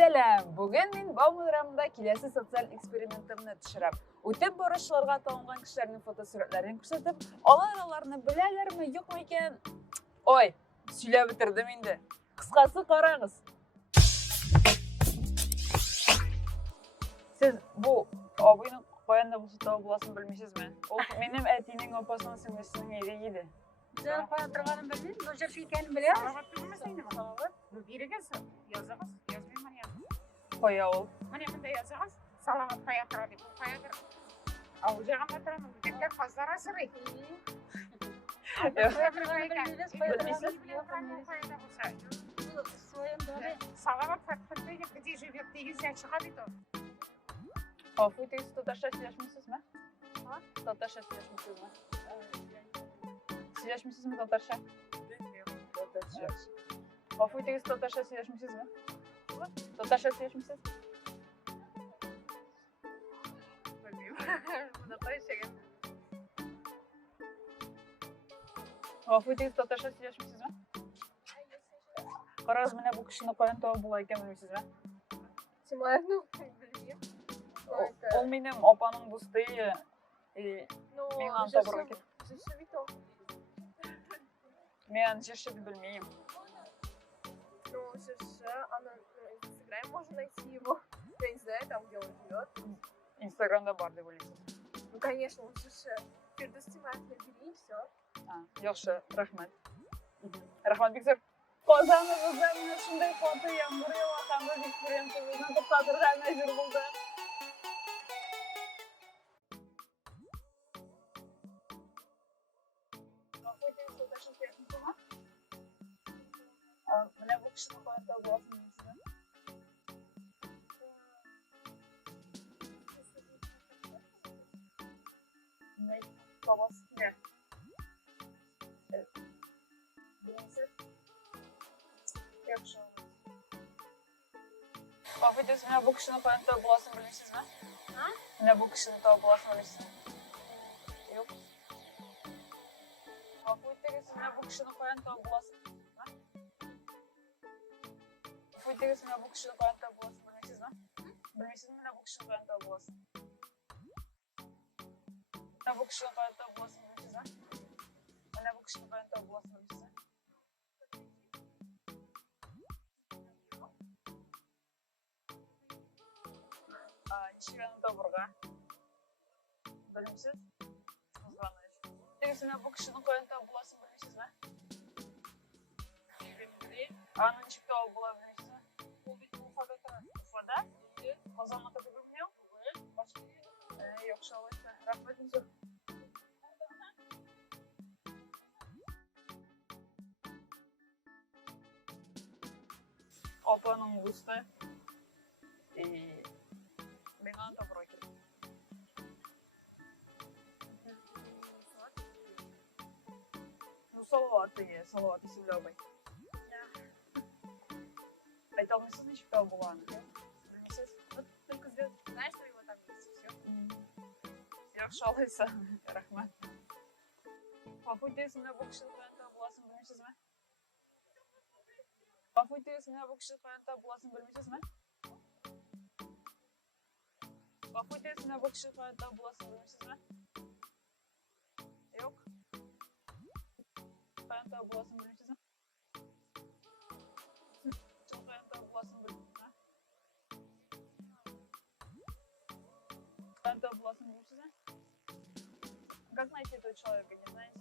Сәлем! Бүгін мен бау мұдырамында келесі социал экспериментімні түшіріп, өтіп барушыларға танылған кішілердің фотосуретлерін көрсетіп, алар-аларны біләлер ме, жоқ ма екен? Ой, сөйлеп бітірдім енді. Қысқасы қараңыз. Сіз бұл абайның қоянда бұл сұтау боласын білмейсіз ме? Ол менің әтейінің опасының сіңлесінің ері еді. Sen koyatırganın bilmeyin, bu jerfi ekeni biliyor musun? Salavat bilmesin mi? Salavat. Bu birigesi. Yazığız. Yazmayın bana yazın. Koya ol. Bana yanında yazığız. Salavat koyatıra deyip. Koyatıra. Avcağım atıramın. Tekrar fazlara sırayı. Koyatırganı bilmeyiz, Bilmeysiz? Salavat фактурды где живет, ты езжай, чахабито. А вы ты 106 yaşmışsınız mı? Ha? 106 yaşmışsınız mı? Siz yaşmışsınız mı 106? Bilmiyorum. А вы ты 106 yaşmışsınız mı? 106 yaşmışsınız? Bilmiyorum. Buna koyacağım. А вы ты 106 yaşmışsınız mı? Қараңыз, міне бұл кішіні қоян тауы бұл екен білмейсіз бе? Симаевну? Bilmiyorum. Ол менің опаның досты мен аны табуға кетіп. Мен жершіді білмеймін. Ну, Жерша, она в Инстаграме можно найти его. Я не знаю, там, где он живет. Инстаграмда бар деп ойлайсыз. Ну, конечно, он Жерша. Фирдус Симаев набери, и все. Yaxшы, рахмет. Рахмет, Бекзор. Қозанымызда міне шындай фото Ямгүр Елаханды дифференциясын тоқтатырға мәжбүр болды. Міне бұл кішіні қоянда боласын дейсіз бе? Не? Babası ne? Evet. Birincisi yaxşı olmaz. Affedersiniz, mine bu kişinin koyanda bulasın bilirsiniz mi? Ha? Mine bu kişinin tabi bulasın bilirsiniz mi? Yok. Affedersiniz, mine bu kişinin koyanda bulasın. Affedersiniz, mine bu kişinin koyanda bulasın bilirsiniz mi? Bilmirsiniz mi mine bu kişinin koyanda bulasın? Mine bu kişinin koyanda bulasın bilirsiniz mi? Mine bu kişinin koyanda bulasın bilirsiniz mi? Ничего доброго. Білімсіз? Қызғаныш. Негізі бұл кішінің қоянда боласын білмейсіз бе? Bilmiyorum. Аны нешік тауы бола білмейсіз бе? Bu bir Ufa'da taraf. Уфада? Қазанлықта білмеу? Yo'q, шалайса. Рахмет Мизур. Опаның досты. Мен аны табуға келдім. Ну, салауатты сөйлей алмай. Айта алмайсыз нешік тау болғанын? Білмейсіз? Только знаешь, что его там есть, все. Yaxşı olайса, рахмет. Affedersiniz, mine bu kişinin koyanda bulasın bilmeysiz mi? Affedersiniz, mine bu kişinin koyanda bulasın bilmeysiz mi? Affedersiniz, mine bu kişinin koyanda bulasın bilmeysiz mi? Yok. Koyanda bulasın bilmeysiz mi? Çok koyanda bulasın bilmeysiz mi? Koyanda bulasın bilmeysiz mi? Как найти этого человека, не знаете?